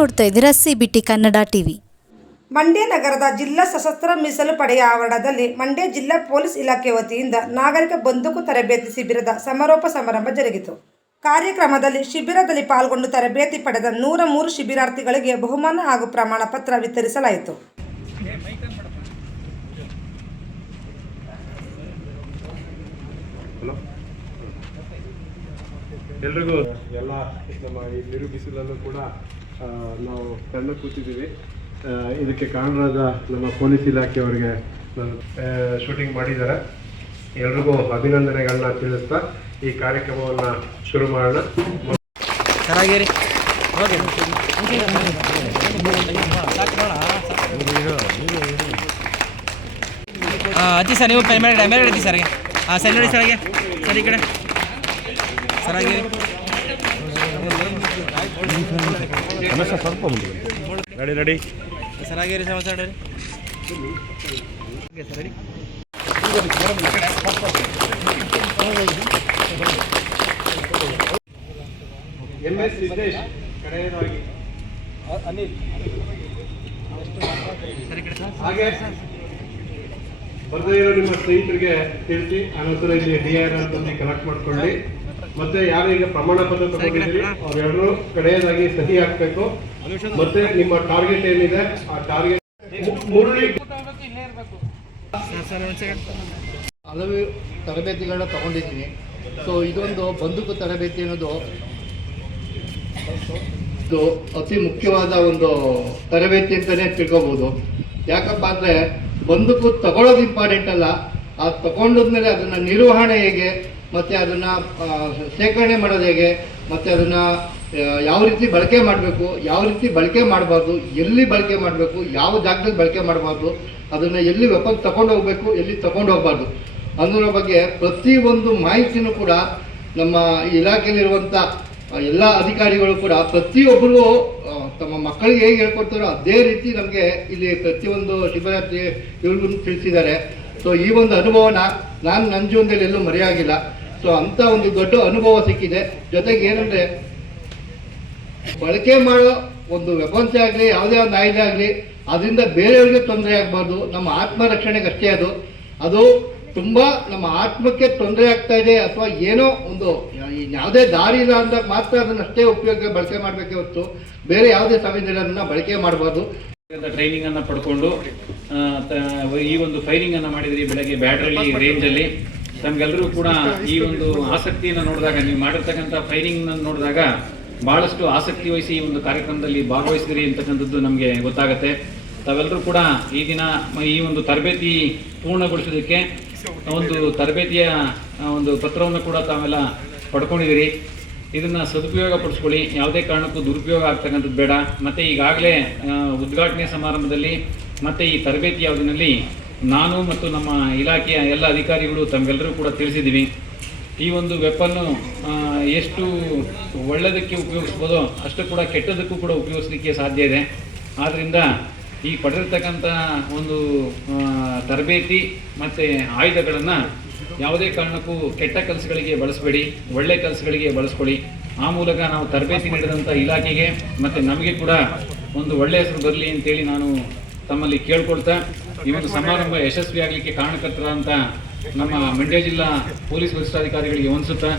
ನೋಡ್ತಾ ಇದ್ದೀರಾ CBT Kannada TV. Mandya ನಗರದ ಜಿಲ್ಲಾ ಸಶಸ್ತ್ರ ಮೀಸಲು ಪಡೆಯ ಆವರಣದಲ್ಲಿ ಮಂಡ್ಯ ಜಿಲ್ಲಾ ಪೊಲೀಸ್ ಇಲಾಖೆ ವತಿಯಿಂದ ನಾಗರಿಕ ಬಂದೂಕು ತರಬೇತಿ ಶಿಬಿರದ ಸಮಾರೋಪ ಸಮಾರಂಭ ಜರುಗಿತು. ಕಾರ್ಯಕ್ರಮದಲ್ಲಿ ಶಿಬಿರದಲ್ಲಿ ಪಾಲ್ಗೊಂಡು ತರಬೇತಿ ಪಡೆದ 103 ಶಿಬಿರಾರ್ಥಿಗಳಿಗೆ ಬಹುಮಾನ ಹಾಗೂ ಪ್ರಮಾಣ ಪತ್ರ ವಿತರಿಸಲಾಯಿತು. ಎಲ್ರಿಗೂ ಎಲ್ಲ ನಮ್ಮ ಈ ನೀರು ಬಿಸಿಲಲ್ಲೂ ಕೂಡ ನಾವು ಕಣ್ಣು ಕೂತಿದ್ದೀವಿ. ಇದಕ್ಕೆ ಕಾರಣರಾದ ನಮ್ಮ ಪೊಲೀಸ್ ಇಲಾಖೆಯವರಿಗೆ ಶೂಟಿಂಗ್ ಮಾಡಿದ್ದಾರೆ. ಎಲ್ರಿಗೂ ಅಭಿನಂದನೆಗಳನ್ನ ತಿಳಿಸ್ತಾ ಈ ಕಾರ್ಯಕ್ರಮವನ್ನು ಶುರು ಮಾಡೋಣ. ಅಜ್ಜಿ ಸರ್ ನೀವು ಮೇಲೆ ಹಿಡಿದಿ ಸರ್. ಹಾಂ ಸರ್ ನೋಡಿ ಸರ್ ಸರ್ ಈ ಕಡೆ ಸರ್ ಆಗಿ ಸ್ವಲ್ಪ ರೆಡಿ ಸರ್ ಆಗಿರಿ sir sir ready sir ready. MS Siddesh ಕಡೆಯದಾಗಿ ಅನಿಲ್ ಹಾಗೆ ಬರ್ದೇ ಇರೋ ನಿಮ್ಮ ಸ್ನೇಹಿತರಿಗೆ ತಿಳಿಸಿ ಆನಂತರ ಇಲ್ಲಿ DIR ಅಂತಂದು ಕಲೆಕ್ಟ್ ಮಾಡ್ಕೊಳ್ಳಿ. ಮತ್ತೆ ಯಾರು ಈಗ ಪ್ರಮಾಣ ಪತ್ರ ತಗೊಂಡಿದ್ದೀರಿ ಅವರೆಲ್ಲರೂ ಕಡೆಯದಾಗಿ ಸಹಿ ಹಾಕಬೇಕು. ಮತ್ತೆ ನಿಮ್ಮ ಟಾರ್ಗೆಟ್ ಏನಿದೆ ಆ ಟಾರ್ಗೆಟ್ ಹಲವು ತರಬೇತಿಗಳನ್ನ ತಗೊಂಡಿದ್ದೀನಿ. ಸೊ ಇದೊಂದು ಬಂದೂಕು ತರಬೇತಿ ಅನ್ನೋದು ಇದು ಅತಿ ಮುಖ್ಯವಾದ ಒಂದು ತರಬೇತಿ ಅಂತಲೇ ತಿಳ್ಕೊಬೋದು. ಯಾಕಪ್ಪ ಅಂದರೆ ಬಂದೂಕು ತಗೊಳ್ಳೋದು ಇಂಪಾರ್ಟೆಂಟ್ ಅಲ್ಲ, ಅದು ತಗೊಂಡಾದ್ಮೇಲೆ ಅದನ್ನು ನಿರ್ವಹಣೆ ಹೇಗೆ, ಮತ್ತು ಅದನ್ನು ಶೇಖರಣೆ ಮಾಡೋದು ಹೇಗೆ, ಮತ್ತು ಅದನ್ನು ಯಾವ ರೀತಿ ಬಳಕೆ ಮಾಡಬೇಕು, ಯಾವ ರೀತಿ ಬಳಕೆ ಮಾಡಬಾರ್ದು, ಎಲ್ಲಿ ಬಳಕೆ ಮಾಡಬೇಕು, ಯಾವ ಜಾಗದಲ್ಲಿ ಬಳಕೆ ಮಾಡಬಾರ್ದು, ಅದನ್ನು ಎಲ್ಲಿ ವೆಪನ್ ತಗೊಂಡು ಹೋಗಬೇಕು, ಎಲ್ಲಿ ತಗೊಂಡು ಹೋಗಬಾರ್ದು ಅನ್ನೋದ್ರ ಬಗ್ಗೆ ಪ್ರತಿಯೊಂದು ಮಾಹಿತಿನೂ ಕೂಡ ನಮ್ಮ ಇಲಾಖೆಯಲ್ಲಿರುವಂಥ ಎಲ್ಲ ಅಧಿಕಾರಿಗಳು ಕೂಡ ಪ್ರತಿಯೊಬ್ಬರು ತಮ್ಮ ಮಕ್ಕಳಿಗೆ ಹೇಗೆ ಹೇಳ್ಕೊಡ್ತಾರೋ ಅದೇ ರೀತಿ ನಮಗೆ ಇಲ್ಲಿ ಪ್ರತಿಯೊಂದು ಶಿಬಿರಾರ್ಥಿ ಇವ್ರಿಗೂ ತಿಳಿಸಿದ್ದಾರೆ. ಸೊ ಈ ಒಂದು ಅನುಭವನ ನಾನು ನನ್ನ ಜೀವನದಲ್ಲಿ ಎಲ್ಲೂ ಮರೆಯಾಗಿಲ್ಲ. ಸೊ ಅಂಥ ಒಂದು ದೊಡ್ಡ ಅನುಭವ ಸಿಕ್ಕಿದೆ. ಜೊತೆಗೆ ಏನಂದರೆ ಬಳಕೆ ಮಾಡೋ ಒಂದು ವೆಪನ್ಸ್ ಆಗಲಿ ಯಾವುದೇ ಒಂದು ಆಯುಧ ಆಗಲಿ ಅದರಿಂದ ಬೇರೆಯವ್ರಿಗೆ ತೊಂದರೆ ಆಗಬಾರ್ದು. ನಮ್ಮ ಆತ್ಮರಕ್ಷಣೆಗೆ ಅಷ್ಟೇ ಅದು ತುಂಬ ನಮ್ಮ ಆತ್ಮಕ್ಕೆ ತೊಂದರೆ ಆಗ್ತಾ ಇದೆ ಅಥವಾ ಏನೋ ಒಂದು ಯಾವುದೇ ದಾರಿ ಇಲ್ಲ ಅಂದಾಗ ಮಾತ್ರ ಅದನ್ನಷ್ಟೇ ಬಳಕೆ ಮಾಡಬೇಕೇ ಹೊತ್ತು ಬೇರೆ ಯಾವುದೇ ಸಮಯದಲ್ಲಿ ಅದನ್ನು ಬಳಕೆ ಮಾಡಬಾರ್ದು. ಟ್ರೈನಿಂಗ್ ಅನ್ನು ಪಡ್ಕೊಂಡು ಈ ಒಂದು ಫೈರಿಂಗ್ ಅನ್ನು ಮಾಡಿದ್ರಿ ಬೆಳಗ್ಗೆ ಬ್ಯಾಡ್ರಲ್ಲಿ ರೇಂಜಲ್ಲಿ. ನಮ್ಗೆಲ್ಲರೂ ಕೂಡ ಈ ಒಂದು ಆಸಕ್ತಿಯನ್ನು ನೋಡಿದಾಗ, ನೀವು ಮಾಡಿರ್ತಕ್ಕಂಥ ಫೈರಿಂಗ್ ನೋಡಿದಾಗ ಬಹಳಷ್ಟು ಆಸಕ್ತಿ ವಹಿಸಿ ಈ ಒಂದು ಕಾರ್ಯಕ್ರಮದಲ್ಲಿ ಭಾಗವಹಿಸಿದ್ರಿ ಅಂತಕ್ಕಂಥದ್ದು ನಮಗೆ ಗೊತ್ತಾಗುತ್ತೆ. ತಾವೆಲ್ಲರೂ ಕೂಡ ಈ ದಿನ ಈ ಒಂದು ತರಬೇತಿ ಪೂರ್ಣಗೊಳಿಸೋದಕ್ಕೆ ಒಂದು ತರಬೇತಿಯ ಒಂದು ಪತ್ರವನ್ನು ಕೂಡ ತಾವೆಲ್ಲ ಪಡ್ಕೊಂಡಿದ್ದೀರಿ. ಇದನ್ನು ಸದುಪಯೋಗ ಪಡಿಸ್ಕೊಳ್ಳಿ, ಯಾವುದೇ ಕಾರಣಕ್ಕೂ ದುರುಪಯೋಗ ಆಗ್ತಕ್ಕಂಥದ್ದು ಬೇಡ. ಮತ್ತು ಈಗಾಗಲೇ ಉದ್ಘಾಟನೆ ಸಮಾರಂಭದಲ್ಲಿ ಮತ್ತು ಈ ತರಬೇತಿ ಅವಧಿನಲ್ಲಿ ನಾನು ಮತ್ತು ನಮ್ಮ ಇಲಾಖೆಯ ಎಲ್ಲ ಅಧಿಕಾರಿಗಳು ತಮಗೆಲ್ಲರೂ ಕೂಡ ತಿಳಿಸಿದ್ದೀವಿ. ಈ ಒಂದು ವೆಪನ್ನು ಎಷ್ಟು ಒಳ್ಳೆಯದಕ್ಕೆ ಉಪಯೋಗಿಸ್ಬೋದೋ ಅಷ್ಟು ಕೂಡ ಕೆಟ್ಟದಕ್ಕೂ ಕೂಡ ಉಪಯೋಗಿಸಲಿಕ್ಕೆ ಸಾಧ್ಯ ಇದೆ. ಆದ್ದರಿಂದ ಈ ಪಡೆದಿರ್ತಕ್ಕಂಥ ಒಂದು ತರಬೇತಿ ಮತ್ತು ಆಯುಧಗಳನ್ನು ಯಾವುದೇ ಕಾರಣಕ್ಕೂ ಕೆಟ್ಟ ಕೆಲಸಗಳಿಗೆ ಬಳಸಬೇಡಿ, ಒಳ್ಳೆ ಕೆಲಸಗಳಿಗೆ ಬಳಸ್ಕೊಳ್ಳಿ. ಆ ಮೂಲಕ ನಾವು ತರಬೇತಿ ನೀಡಿದಂಥ ಇಲಾಖೆಗೆ ಮತ್ತು ನಮಗೆ ಕೂಡ ಒಂದು ಒಳ್ಳೆಯ ಹೆಸರು ಬರಲಿ ಅಂತೇಳಿ ನಾನು ತಮ್ಮಲ್ಲಿ ಕೇಳ್ಕೊಳ್ತಾ ಈ ಒಂದು ಸಮಾರಂಭ ಯಶಸ್ವಿಯಾಗಲಿಕ್ಕೆ ಕಾರಣಕರ್ತರಾದಂಥ ನಮ್ಮ ಮಂಡ್ಯ ಜಿಲ್ಲಾ ಪೊಲೀಸ್ ವರಿಷ್ಠಾಧಿಕಾರಿಗಳಿಗೆ ವಂದಿಸುತ್ತಾ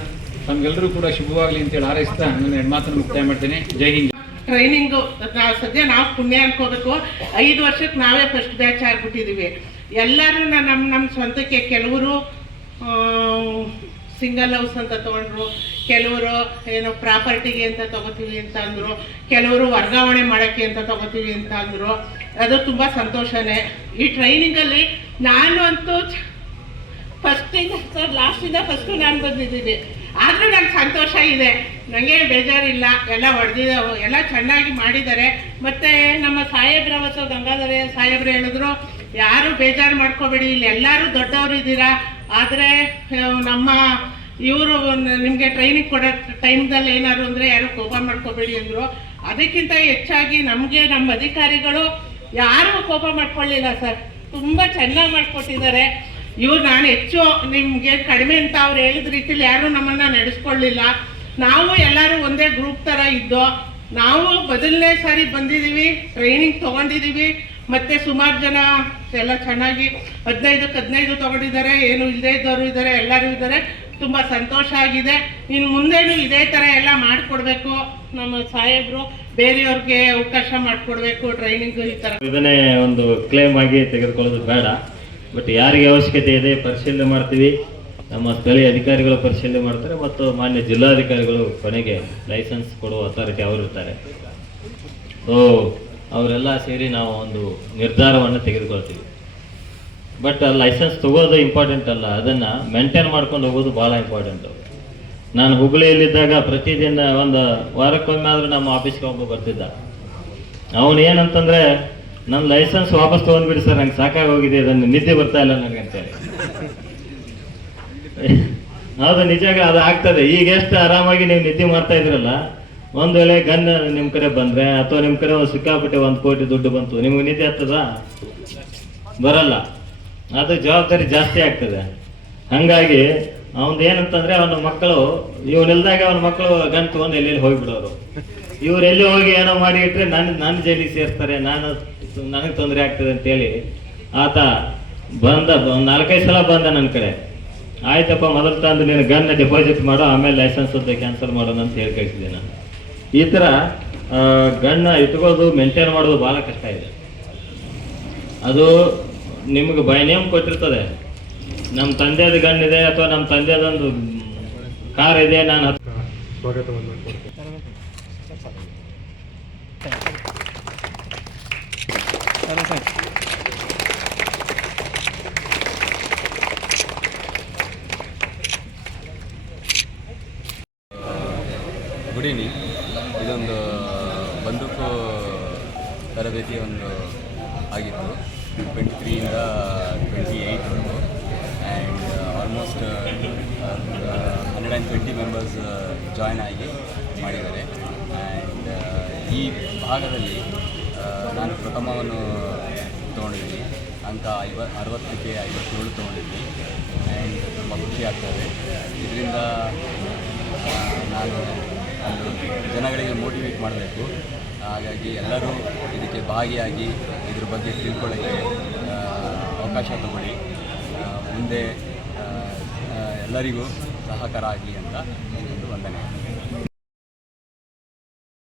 ತಮಗೆಲ್ಲರೂ ಕೂಡ ಶುಭವಾಗಲಿ ಅಂತೇಳಿ ಹಾರೈಸ್ತಾ ನನ್ನ ಎರಡು ಮಾತನ್ನು ಮುಕ್ತಾಯ ಮಾಡ್ತೇನೆ. ಜೈ ಹಿಂದ್. ಟ್ರೈನಿಂಗು ಸದ್ಯ ನಾವು ಪುಣ್ಯ ಅನ್ಕೋಬೇಕು. 5 ವರ್ಷಕ್ಕೆ ನಾವೇ ಫಸ್ಟ್ ಬ್ಯಾಚ್ ಆಗಿಬಿಟ್ಟಿದ್ದೀವಿ. ಎಲ್ಲರೂ ನಮ್ಮ ಸ್ವಂತಕ್ಕೆ ಕೆಲವರು ಸಿಂಗಲ್ ಹೌಸ್ ಅಂತ ತೊಗೊಂಡ್ರು, ಕೆಲವರು ಏನೋ ಪ್ರಾಪರ್ಟಿಗೆ ಅಂತ ತೊಗೋತೀವಿ ಅಂತ ಅಂದರು, ಕೆಲವರು ವರ್ಗಾವಣೆ ಮಾಡೋಕ್ಕೆ ಅಂತ ತೊಗೋತೀವಿ ಅಂತ ಅಂದರು. ಅದು ತುಂಬ ಸಂತೋಷನೇ. ಈ ಟ್ರೈನಿಂಗಲ್ಲಿ ನಾನು ಅಂತೂ ಫಸ್ಟಿಂದ ಲಾಸ್ಟಿಂದ ಫಸ್ಟು ನಾನು ಬಂದಿದ್ದೀನಿ. ಆದರೂ ನಂಗೆ ಸಂತೋಷ ಇದೆ, ನನಗೆ ಬೇಜಾರಿಲ್ಲ. ಎಲ್ಲ ಹೊಡೆದಿದ್ದಾವೆ, ಎಲ್ಲ ಚೆನ್ನಾಗಿ ಮಾಡಿದ್ದಾರೆ. ಮತ್ತು ನಮ್ಮ ಸಾಹೇಬ್ರ ಅವತ್ತು ಗಂಗಾಧರ ಸಾಹೇಬ್ರು ಹೇಳಿದ್ರು, ಯಾರು ಬೇಜಾರು ಮಾಡ್ಕೋಬೇಡಿ, ಇಲ್ಲಿ ಎಲ್ಲರೂ ದೊಡ್ಡವರು ಇದ್ದೀರಾ. ಆದರೆ ನಮ್ಮ ಇವರು ನಿಮಗೆ ಟ್ರೈನಿಂಗ್ ಕೊಡೋ ಟೈಮ್ದಲ್ಲಿ ಏನಾದ್ರು ಅಂದರೆ ಯಾರು ಕೋಪ ಮಾಡ್ಕೋಬೇಡಿ ಅಂದರು. ಅದಕ್ಕಿಂತ ಹೆಚ್ಚಾಗಿ ನಮಗೆ ನಮ್ಮ ಅಧಿಕಾರಿಗಳು ಯಾರೂ ಕೋಪ ಮಾಡ್ಕೊಳ್ಳಿಲ್ಲ ಸರ್, ತುಂಬ ಚೆನ್ನಾಗಿ ಮಾಡಿಕೊಟ್ಟಿದ್ದಾರೆ. ನಾನು ಹೆಚ್ಚು ನಿಮಗೆ ಕಡಿಮೆ ಅಂತ ಅವ್ರು ಹೇಳಿದ ರೀತಿಲಿ ಯಾರೂ ನಮ್ಮನ್ನು ನಡೆಸ್ಕೊಳ್ಳಿಲ್ಲ. ನಾವು ಎಲ್ಲರೂ ಒಂದೇ ಗ್ರೂಪ್ ಥರ ಇದ್ದೋ. ನಾವು ಮೊದಲನೇ ಸಾರಿ ಬಂದಿದ್ದೀವಿ, ಟ್ರೈನಿಂಗ್ ತೊಗೊಂಡಿದ್ದೀವಿ. ಮತ್ತು ಸುಮಾರು ಜನ ಎಲ್ಲ ಚೆನ್ನಾಗಿ 15 ತೊಗೊಂಡಿದ್ದಾರೆ, ಏನು ಇಲ್ಲದೇ ಇದ್ದವರು ಇದ್ದಾರೆ, ಎಲ್ಲರೂ ಇದ್ದಾರೆ. ತುಂಬ ಸಂತೋಷ ಆಗಿದೆ. ಇನ್ನು ಮುಂದೇನು ಇದೇ ಥರ ಎಲ್ಲ ಮಾಡಿಕೊಡ್ಬೇಕು. ನಮ್ಮ ಸಾಹೇಬರು ಬೇರೆಯವ್ರಿಗೆ ಅವಕಾಶ ಮಾಡಿಕೊಡ್ಬೇಕು ಟ್ರೈನಿಂಗ್ ಈ ಥರ. ಇದನ್ನೇ ಒಂದು ಕ್ಲೇಮ್ ಆಗಿ ತೆಗೆದುಕೊಳ್ಳೋದು ಬೇಡ. ಬಟ್ ಯಾರಿಗೆ ಅವಶ್ಯಕತೆ ಇದೆ ಪರಿಶೀಲನೆ ಮಾಡ್ತೀವಿ. ನಮ್ಮ ಸ್ಥಳೀಯ ಅಧಿಕಾರಿಗಳು ಪರಿಶೀಲನೆ ಮಾಡ್ತಾರೆ ಮತ್ತು ಮಾನ್ಯ ಜಿಲ್ಲಾಧಿಕಾರಿಗಳು ಕೊನೆಗೆ ಲೈಸೆನ್ಸ್ ಕೊಡುವ ಅಥಾರಿಟಿ ಅವರು ಇರ್ತಾರೆ. ಸೊ ಅವರೆಲ್ಲ ಸೇರಿ ನಾವು ಒಂದು ನಿರ್ಧಾರವನ್ನು ತೆಗೆದುಕೊಳ್ತೀವಿ. ಬಟ್ ಲೈಸೆನ್ಸ್ ತಗೋದು ಇಂಪಾರ್ಟೆಂಟ್ ಅಲ್ಲ, ಅದನ್ನು ಮೇಂಟೈನ್ ಮಾಡ್ಕೊಂಡು ಹೋಗೋದು ಭಾಳ ಇಂಪಾರ್ಟೆಂಟು. ನಾನು ಹುಬ್ಬಳ್ಳಿಯಲ್ಲಿದ್ದಾಗ ಪ್ರತಿದಿನ ಒಂದು ವಾರಕ್ಕೊಮ್ಮೆ ಆದರೂ ನಮ್ಮ ಆಫೀಸ್ಗೆ ಒಬ್ಬ ಬರ್ತಿದ್ದ. ಅವನು ಏನಂತಂದರೆ, ನನ್ನ ಲೈಸೆನ್ಸ್ ವಾಪಸ್ ತೊಗೊಂಡ್ಬಿಡಿ ಸರ್, ನಂಗೆ ಸಾಕಾಗಿ ಹೋಗಿದೆ, ಅದನ್ನು ನಿದ್ದೆ ಬರ್ತಾ ಇಲ್ಲ ನನಗಂತೇಳಿ. ಹೌದು, ನಿಜಾಗ ಅದು ಆಗ್ತದೆ. ಈಗ ಎಷ್ಟು ಆರಾಮಾಗಿ ನೀವು ನಿದ್ದೆ ಮಾಡ್ತಾ ಇದ್ರಲ್ಲ, ಒಂದು ವೇಳೆ ಗನ್ ನಿಮ್ಮ ಕಡೆ ಬಂದರೆ ಅಥವಾ ನಿಮ್ಮ ಕಡೆ ಒಂದು ಸಿಕ್ಕಾಪಟ್ಟೆ 1 ಕೋಟಿ ದುಡ್ಡು ಬಂತು, ನಿಮಗೆ ನಿದ್ದೆ ಆಗ್ತದ? ಬರಲ್ಲ. ಅದು ಜವಾಬ್ದಾರಿ ಜಾಸ್ತಿ ಆಗ್ತದೆ. ಹಾಗಾಗಿ ಅವನದು ಏನಂತಂದರೆ, ಅವನ ಮಕ್ಕಳು ಇವನಿಲ್ದಾಗ ಅವನ ಮಕ್ಕಳು ಗನ್ ತೊಗೊಂಡು ಎಲ್ಲೆಲ್ಲಿ ಹೋಗಿಬಿಡೋರು. ಇವ್ರು ಎಲ್ಲಿ ಹೋಗಿ ಏನೋ ಮಾಡಿ ಇಟ್ಟರೆ ನನ್ನ ಜೈಲಿಗೆ ಸೇರಿಸ್ತಾರೆ, ನನಗೆ ತೊಂದರೆ ಆಗ್ತದೆ ಅಂತೇಳಿ ಆತ ಬಂದ 4-5 ಸಲ ಬಂದ ನನ್ನ ಕಡೆ. ಆಯ್ತಪ್ಪ, ಮೊದಲು ತಂದು ನೀನು ಗನ್ನ ಡೆಪಾಸಿಟ್ ಮಾಡೋ, ಆಮೇಲೆ ಲೈಸೆನ್ಸ್ ಅಂತ ಕ್ಯಾನ್ಸಲ್ ಮಾಡೋಣ ಅಂತ ಹೇಳಿ ಕಳಿಸಿದೆ ನಾನು. ಈ ಥರ ಗನ್ನ ಇಟ್ಕೊಳ್ಳೋದು ಮೇಂಟೈನ್ ಮಾಡೋದು ಭಾಳ ಕಷ್ಟ ಇದೆ. ಅದು ನಿಮಗೆ ಬೈ ನೇಮ್ ಕೊಟ್ಟಿರ್ತದೆ. ನಮ್ಮ ತಂದೆದ ಗನ್ ಇದೆ ಅಥವಾ ನಮ್ಮ ತಂದೆದೊಂದು ಕಾರ್ ಇದೆ, ನಾನು ಸ್ವಾಗತವನ್ನು ಕೊಡ್ತೇನೆ. Good evening. ಇದೊಂದು ಬಂದೂಕು ತರಬೇತಿ ಒಂದು ಆಗಿತ್ತು 23ಇಂದ 28ವರೆಗೂ. ಆ್ಯಂಡ್ ಆಲ್ಮೋಸ್ಟ್ 120 ಮೆಂಬರ್ಸ್ ಜಾಯ್ನ್ ಆಗಿ ಮಾಡಿದ್ದಾರೆ. ಆ್ಯಂಡ್ ಈ ಭಾಗದಲ್ಲಿ ನಾನು ಪ್ರಥಮವನ್ನು ತೊಗೊಂಡಿದ್ದೀನಿ. ಅಂಕ 60ಕ್ಕೆ 57 ತೊಗೊಂಡಿದ್ದೀನಿ. ಆ್ಯಂಡ್ ತುಂಬ ಖುಷಿ ಆಗ್ತದೆ. ಇದರಿಂದ ನಾನು ಒಂದು ಜನಗಳಿಗೆ ಮೋಟಿವೇಟ್ ಮಾಡಬೇಕು. ಹಾಗಾಗಿ ಎಲ್ಲರೂ ಇದಕ್ಕೆ ಭಾಗಿಯಾಗಿ ಇದ್ರ ಬಗ್ಗೆ ತಿಳ್ಕೊಳ್ಳೋಕ್ಕೆ ಅವಕಾಶ ತಗೊಳ್ಳಿ. ಮುಂದೆ ಎಲ್ಲರಿಗೂ ಸಹಕಾರ ಆಗಲಿ ಅಂತ ಒಂದು ವಂದನೆ.